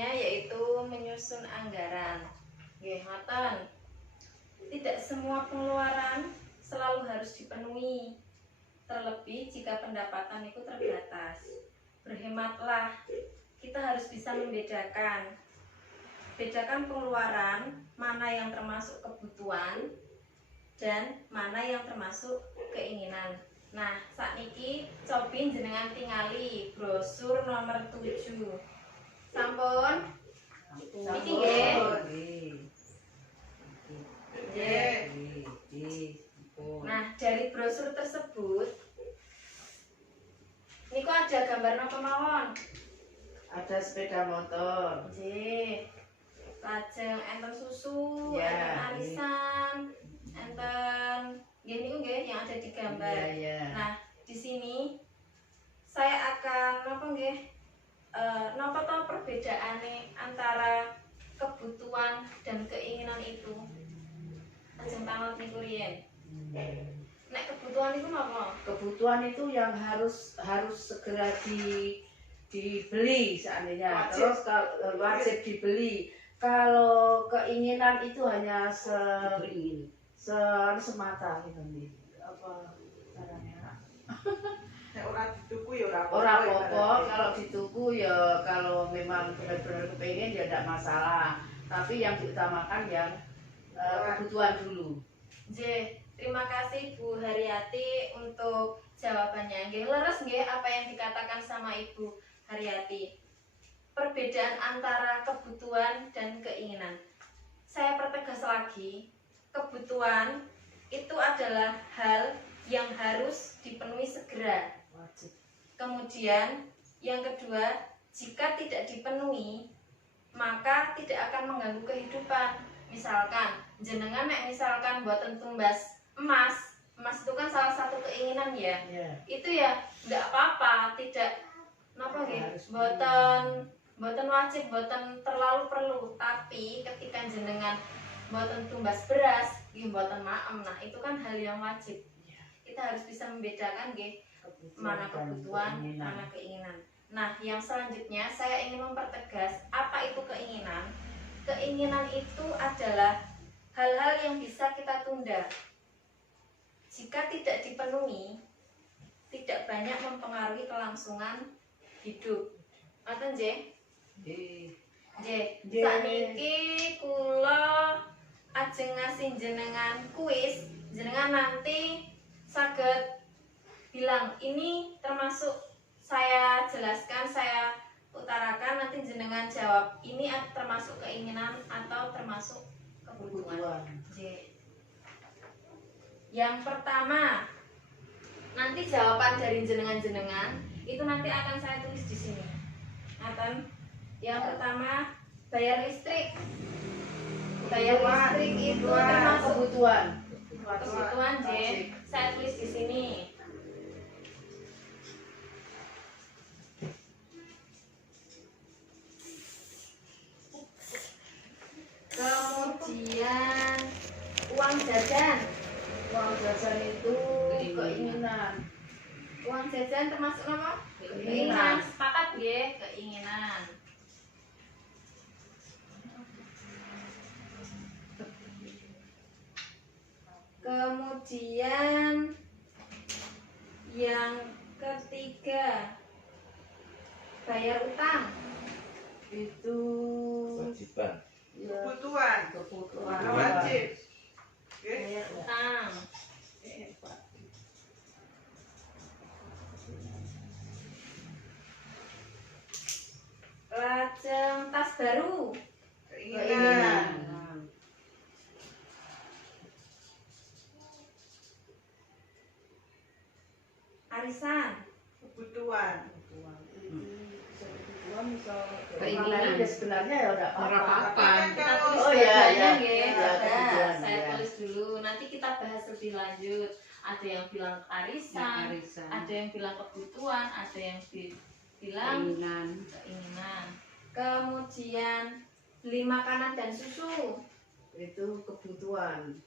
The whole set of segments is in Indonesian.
selanjutnya yaitu menyusun anggaran. Nggih, ngoten. Tidak semua pengeluaran selalu harus dipenuhi. Terlebih jika pendapatan itu terbatas. Berhematlah. Kita harus bisa membedakan. Bedakan pengeluaran mana yang termasuk kebutuhan dan mana yang termasuk keinginan. Nah, sakniki copin jenengan tingali brosur nomor 7. Sampun? Iki nggih. Nah, dari brosur tersebut niku ada gambar napa mawon? Ada sepeda motor. Nggih. Lajeng enten susu, Ya, enten arisan, enten nggih niku nggih yang ada di gambar. Ya. Nah, di sini saya akan napa nggih? Napa to perbedaane antara kebutuhan dan keinginan itu? Lajeng tanut niku riyen. Nek kebutuhan itu napa? Kebutuhan itu yang harus segera dibeli seandainya. Wajib. Terus kalau wajib dibeli. Kalau keinginan itu hanya semata gitu nih. Apa caranya? Nek ora dituku ya ora Ora apa-apa, kalau dituku ya kalau memang benar-benar kepengen ya tidak masalah. Tapi yang diutamakan yang kebutuhan dulu. Nggih, terima kasih Bu Haryati untuk jawabannya. Nggih, leres nggih apa yang dikatakan sama Ibu Haryati. Perbedaan antara kebutuhan dan keinginan. Saya pertegas lagi, kebutuhan itu adalah hal yang harus dipenuhi segera. Wajib. Kemudian yang kedua, jika tidak dipenuhi, maka tidak akan mengganggu kehidupan. Misalkan, jenengan misalkan buatan tumbas emas itu kan salah satu keinginan ya. Ya. Itu ya nggak apa-apa, tidak napa nggih, boten wajib, boten terlalu perlu. Tapi ketika jenengan boten tumbas beras, nggih boten maem. Nah, itu kan hal yang wajib. Kita harus bisa membedakan nggih mana kebutuhan, mana keinginan. Nah, yang selanjutnya saya ingin mempertegas apa itu keinginan. Keinginan itu adalah hal-hal yang bisa kita tunda. Jika tidak dipenuhi, tidak banyak mempengaruhi kelangsungan hidup. Ngoten nggih? Nggih. Sakniki kula ajeng ngasih jenengan kuis, jenengan nanti saged bilang ini termasuk saya jelaskan, saya utarakan, nanti jenengan jawab ini termasuk keinginan atau termasuk kebutuhan. Nggih. Yang pertama, nanti jawaban dari jenengan itu nanti akan saya tulis di sini. Ngaten. Yang pertama, bayar listrik. Bayar listrik itu termasuk kebutuhan. kebutuhan, Jen. Saya tulis di sini. Kemudian uang jajan. Uang jajan itu keinginan. Uang jajan termasuk apa? Keinginan. Sepakat nggih, keinginan. Kemudian yang ketiga, bayar utang. Itu Kewajiban. ya, kebutuhan. kebutuhan. Wajib. Oke. Bayar utang. Lajeng tas baru. Keinginan. Arisan. Kebutuhan. Kebutuhan misal Keinginan. orang lain ya sebenarnya ya udah Ora apa-apa. apa-apa. Kita tulis Oh, iya, keduanya, iya. nggih. Iya, Ada. keduanya, Saya iya. tulis dulu. Nanti kita bahas lebih lanjut. Ada yang bilang arisan, Arisan. ada yang bilang kebutuhan, ada yang bilang Keinginan. keinginan. Kemudian beli makanan dan susu. Itu kebutuhan.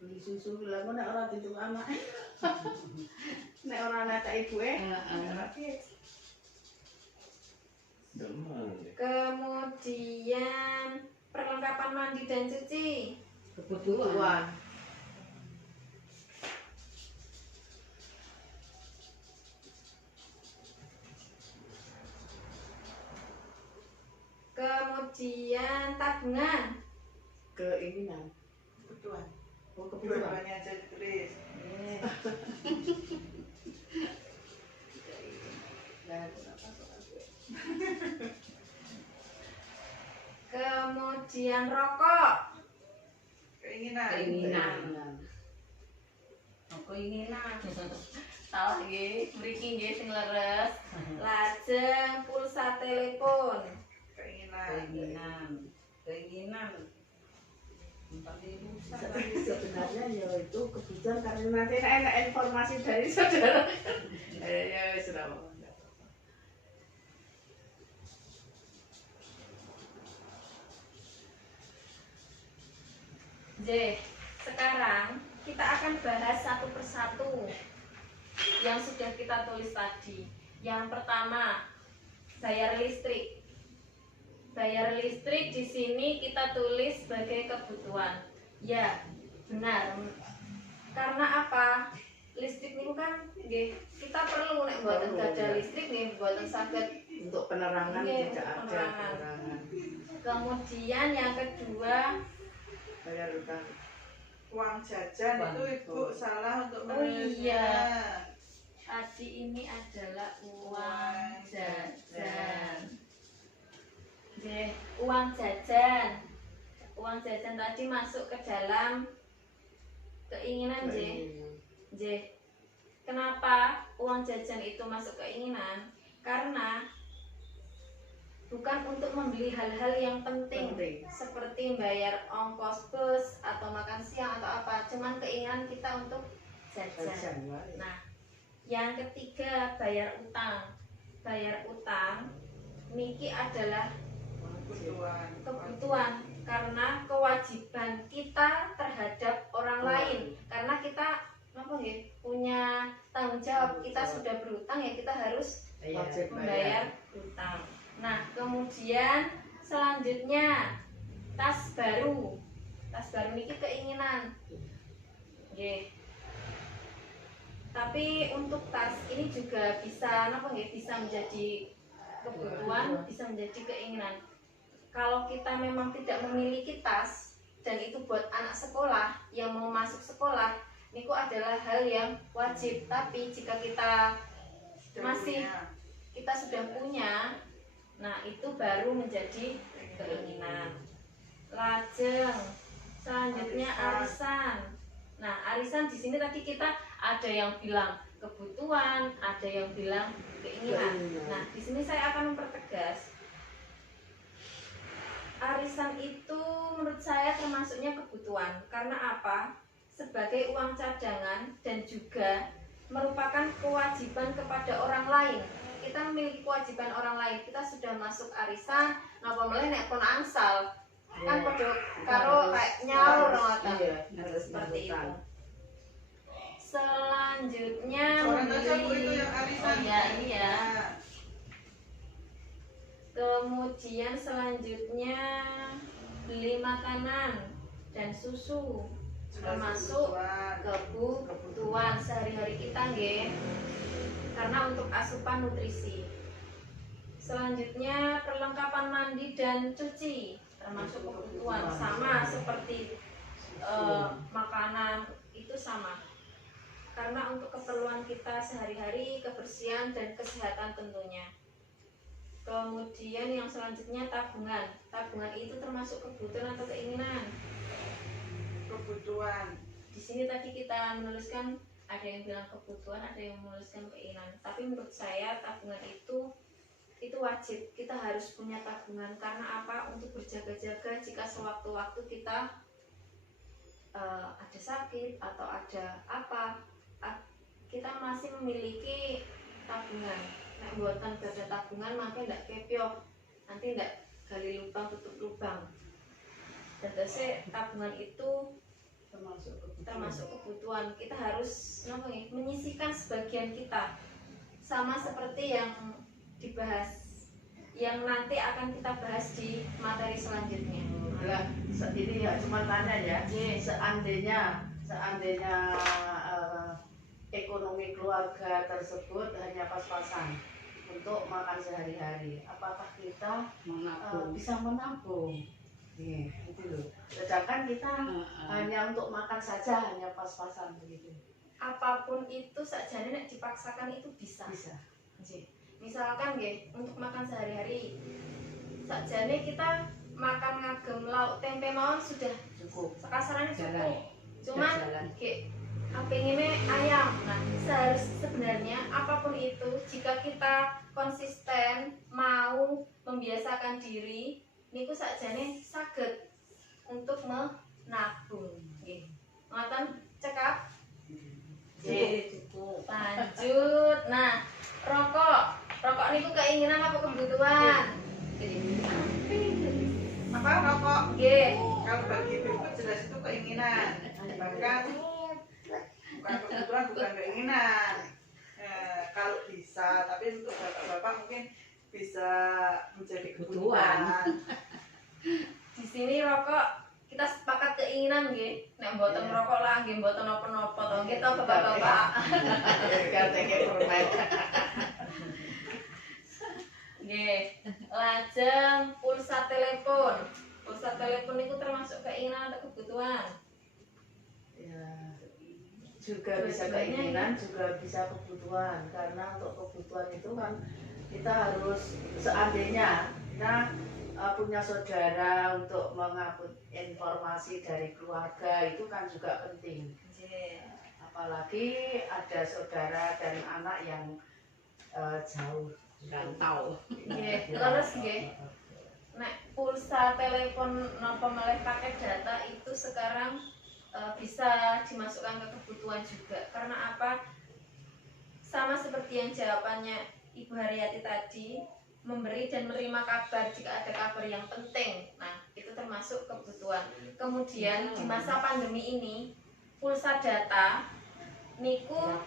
Beli susu bilang nek ora dituk anak. Nek ora anak ibu Heeh. Kemudian perlengkapan mandi dan cuci. Kebutuhan. Kemudian tabungan. Keinginan. Kebutuhan. Oh, kebutuhan. Dua-duanya aja ditulis. Nah, kenapa soal gue? Kemudian rokok. Keinginan. Keinginan. Keinginan. Salah nggih, mriki nggih sing leres. Lajeng pulsa telepon. Keinginan. Keinginan. Sebenarnya ya itu kebutuhan karena nanti enak informasi dari saudara. Ya sudah. J. Sekarang kita akan bahas satu persatu yang sudah kita tulis tadi. Yang pertama, bayar listrik. Bayar listrik di sini kita tulis sebagai kebutuhan. Ya, benar. Karena apa? Listrik ini kan nggih, kita perlu nek mboten gadah listrik nih mboten saged Untuk penerangan Iya, tidak untuk ada penerangan. penerangan. Kemudian yang kedua, Bayar utang. Uang jajan Uang. itu ibu salah untuk Oh, menulisnya. iya. tadi ini adalah uang jajan. Nggih, uang jajan. Uang jajan tadi masuk ke dalam keinginan, J. J. Kenapa uang jajan itu masuk keinginan? Karena bukan untuk membeli hal-hal yang penting, seperti bayar ongkos bus atau makan siang atau apa, cuman keinginan kita untuk jajan. Nah, yang ketiga bayar utang. Bayar utang niki adalah kebutuhan karena kewajiban kita terhadap orang lain, karena kita punya tanggung jawab, kita sudah berutang ya kita harus membayar utang. Nah, kemudian selanjutnya tas baru. Tas baru niki keinginan. Nggih. Tapi untuk tas ini juga bisa bisa menjadi kebutuhan, bisa menjadi keinginan. Kalau kita memang tidak memiliki tas dan itu buat anak sekolah yang mau masuk sekolah, niku adalah hal yang wajib. Tapi jika kita kita sudah punya, nah itu baru menjadi keinginan. Lajeng selanjutnya arisan. Nah, arisan di sini tadi kita ada yang bilang kebutuhan, ada yang bilang keinginan. Nah, di sini saya akan mempertegas. Arisan itu menurut saya termasuknya kebutuhan. Karena apa? Sebagai uang cadangan dan juga merupakan kewajiban kepada orang lain. Kita memiliki kewajiban orang lain. Kita sudah masuk arisan, napa meleh nek pun angsal. Kan podo karo kayak nyaur ngoten. Seperti itu. Selanjutnya Orang aja Bu itu yang arisan. Oh ya, ini ya. Nah, Kemudian selanjutnya beli makanan dan susu, termasuk kebutuhan sehari-hari kita, nggih. Karena untuk asupan nutrisi. Selanjutnya perlengkapan mandi dan cuci, termasuk kebutuhan, sama seperti makanan itu sama. Karena untuk keperluan kita sehari-hari, kebersihan dan kesehatan tentunya. Kemudian yang selanjutnya tabungan. Tabungan itu termasuk kebutuhan atau keinginan? kebutuhan. Di sini tadi kita menuliskan ada yang bilang kebutuhan, ada yang menuliskan keinginan. Tapi menurut saya tabungan itu wajib. Kita harus punya tabungan karena apa? Untuk berjaga-jaga jika sewaktu-waktu kita ada sakit atau ada apa, kita masih memiliki tabungan. Nek buatan gada tabungan maka ndak kepyo, nanti ndak gali lubang tutup lubang. Dadase tabungan itu termasuk kebutuhan. Kita harus menyisihkan sebagian kita, sama seperti yang dibahas yang nanti akan kita bahas di materi selanjutnya. Lah, ini ya cuma tanya ya. Seandainya ekonomi keluarga tersebut hanya pas-pasan untuk makan sehari-hari, apakah kita bisa menabung? Gitu loh. Sedangkan kita hanya untuk makan saja, hanya pas-pasan begitu. Apapun itu sakjane nek dipaksakan itu bisa. Bisa. Nggih. Misalkan nggih untuk makan sehari-hari sakjane kita makan ngagem lauk tempe mawon sudah Cukup. sekasarannya Jalan. cukup. Cuman Jalan. kayak pengennya ayam. Nah, sebenarnya apapun itu jika kita konsisten mau membiasakan diri niku sakjane saged untuk menabung nggih. Ngoten cekap. Cukup. Lanjut. Nah, rokok. Rokok niku keinginan apa kebutuhan? Apa rokok? Nggih. Kalau bagi ibu jelas itu keinginan. Bahkan bukan kebutuhan, bukan keinginan. Kalau bisa, tapi untuk bapak-bapak mungkin bisa menjadi kebutuhan. Di sini rokok kita sepakat keinginan nggih. Nek mboten rokok lah nggih mboten napa-napa to. Nggih to Bapak-bapak. Katanya permen. Nggih. Lajeng pulsa telepon. Pulsa telepon itu termasuk keinginan atau kebutuhan? Ya, juga bisa keinginan, juga bisa kebutuhan. Karena untuk kebutuhan itu kan kita harus seandainya kita punya saudara untuk mengupload informasi dari keluarga itu kan juga penting. Nggih. Apalagi ada saudara dan anak yang jauh Rantau. Nggih, terus nggih. Nek pulsa telepon napa malah paket data itu sekarang bisa dimasukkan ke kebutuhan juga. Karena apa? Sama seperti yang jawabannya Ibu Haryati tadi, memberi dan menerima kabar jika ada kabar yang penting. Nah, itu termasuk kebutuhan. Kemudian di masa pandemi ini, pulsa data niku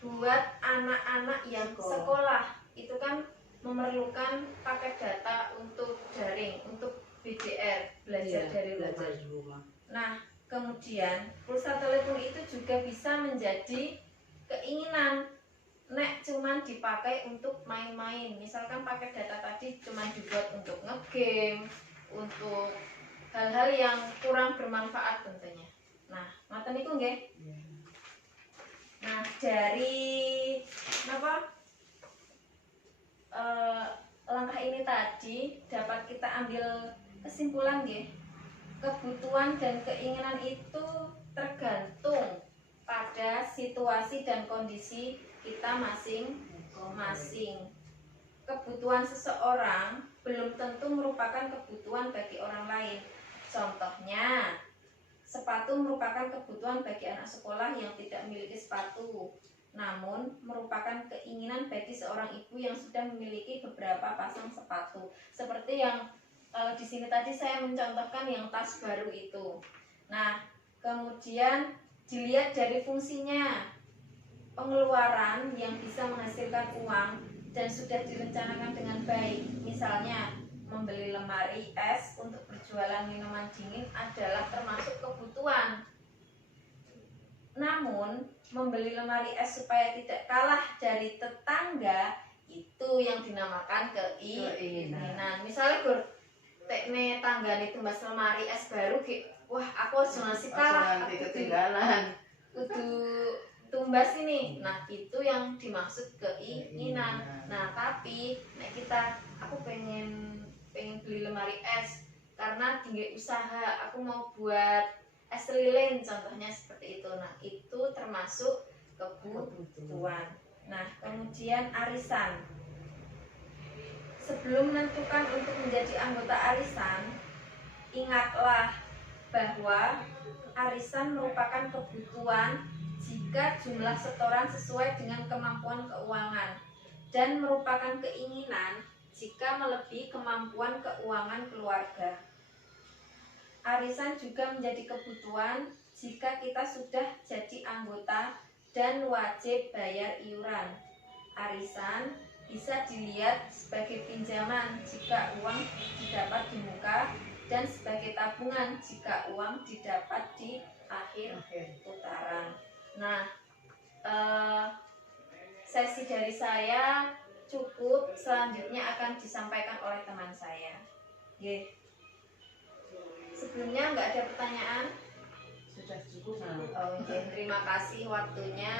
buat anak-anak yang sekolah itu kan memerlukan paket data untuk daring, untuk BDR, belajar dari rumah. Nah, kemudian pulsa telepon itu juga bisa menjadi keinginan. Nek cuman dipakai untuk main-main, misalkan paket data tadi cuman dibuat untuk ngegame, untuk hal-hal yang kurang bermanfaat tentunya. Nah, ngoten niku nggih. Nah, dari apa? Langkah ini tadi dapat kita ambil kesimpulan nggih. Kebutuhan dan keinginan itu tergantung pada situasi dan kondisi kita masing-masing. Kebutuhan seseorang belum tentu merupakan kebutuhan bagi orang lain. Contohnya, sepatu merupakan kebutuhan bagi anak sekolah yang tidak memiliki sepatu, namun merupakan keinginan bagi seorang ibu yang sudah memiliki beberapa pasang sepatu. Seperti yang di sini tadi saya mencontohkan yang tas baru itu. Nah, kemudian dilihat dari fungsinya, pengeluaran yang bisa menghasilkan uang dan sudah direncanakan dengan baik. Misalnya membeli lemari es untuk berjualan minuman dingin adalah termasuk kebutuhan. Namun membeli lemari es supaya tidak kalah dari tetangga itu yang dinamakan keinginan. Misalnya Gur, tekne tanggane tumbas lemari es baru wah aku jangan sih kalah, nanti ketinggalan. kudu tumbas ini. Nah, itu yang dimaksud keinginan. Nah, tapi aku pengen beli lemari es karena tinggi usaha, aku mau buat es lilin contohnya seperti itu. Nah, itu termasuk kebutuhan. Nah, kemudian arisan. Sebelum menentukan untuk menjadi anggota arisan, ingatlah bahwa arisan merupakan kebutuhan jika jumlah setoran sesuai dengan kemampuan keuangan dan merupakan keinginan jika melebihi kemampuan keuangan keluarga. Arisan juga menjadi kebutuhan jika kita sudah jadi anggota dan wajib bayar iuran. Arisan bisa dilihat sebagai pinjaman jika uang didapat di muka, dan sebagai tabungan jika uang didapat di akhir Oke. putaran. Nah, sesi dari saya cukup, selanjutnya akan disampaikan oleh teman saya. Oke. Sebelumnya nggak ada pertanyaan? Sudah cukup. Oke, terima kasih waktunya.